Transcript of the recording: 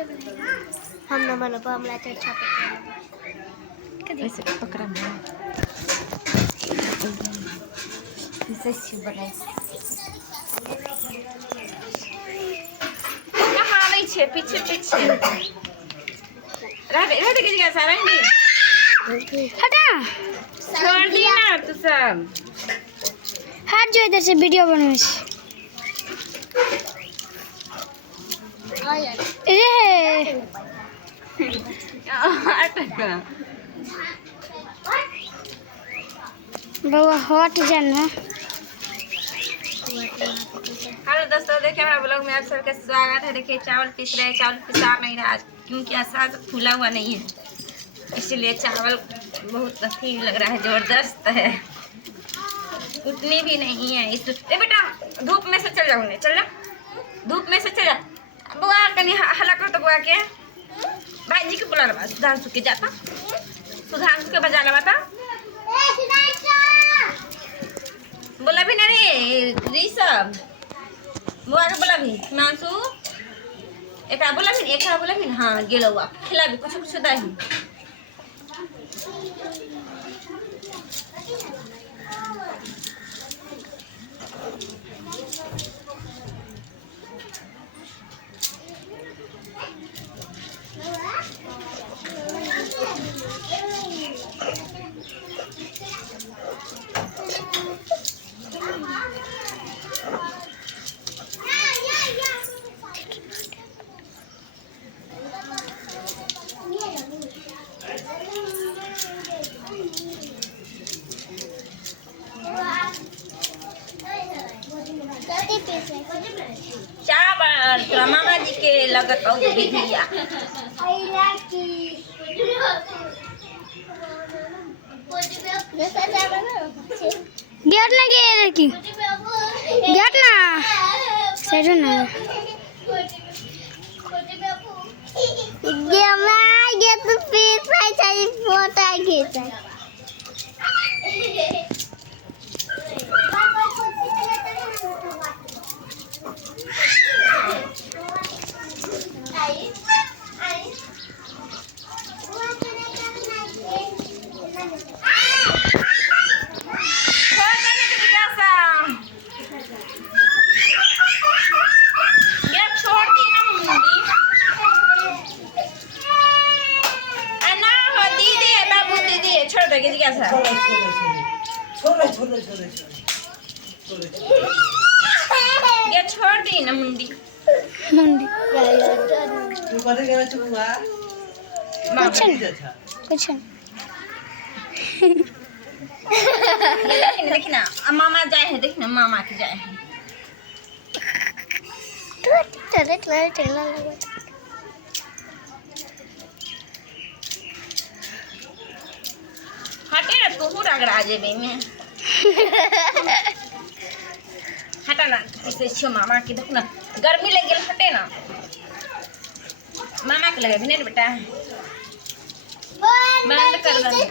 हम न मन हमला चर्चा ऐसे पकड़ा मैं इसे बनाई कहाँ नहीं छे पीछे पीछे रहते किसी का सारा नहीं हटा छोड़ दिया ना तू सब हट जो इधर से वीडियो बनावे रे बाबा हट जाना। हेलो दोस्तों, देखिए हमारे ब्लॉग में आप सबका स्वागत है। देखिए चावल पीस रहे हैं, चावल पिसा नहीं रहा क्योंकि आसाद फूला हुआ नहीं है, इसलिए चावल बहुत अच्छी लग रहा है, ज़बरदस्त है। उतनी भी नहीं है इस बेटा धूप में से चल जाऊंगे, चल जा धूप में से चल जा। बुआ कहीं हला कर तो बुआ के भाई जी के बुला लगा सुधांशु के जाता सुधांशु के बजा लगा बोला भी ना रे सब बुआ के बोला भी मानसू एक बोला भी हाँ गेलो हुआ खिला भी कुछ कुछ दाही चावल तो मामा जी के लगत और बिधिया गेट ना गे की गेट ना सर ना ये मैं ये तो फिर चाहिए फोटो खींचा ये छोड़ दी ना मुंडी मुंडी तू करे गया चुका कुछ देखी ना मामा जाए है, देखी ना मामा के जाए है। हटे ना तू रगड़ा जेबे में हटा ना इसे छो मामा की देख ना गर्मी लग गई, हटे ना मामा के लगे भी नहीं बेटा बंद कर दे।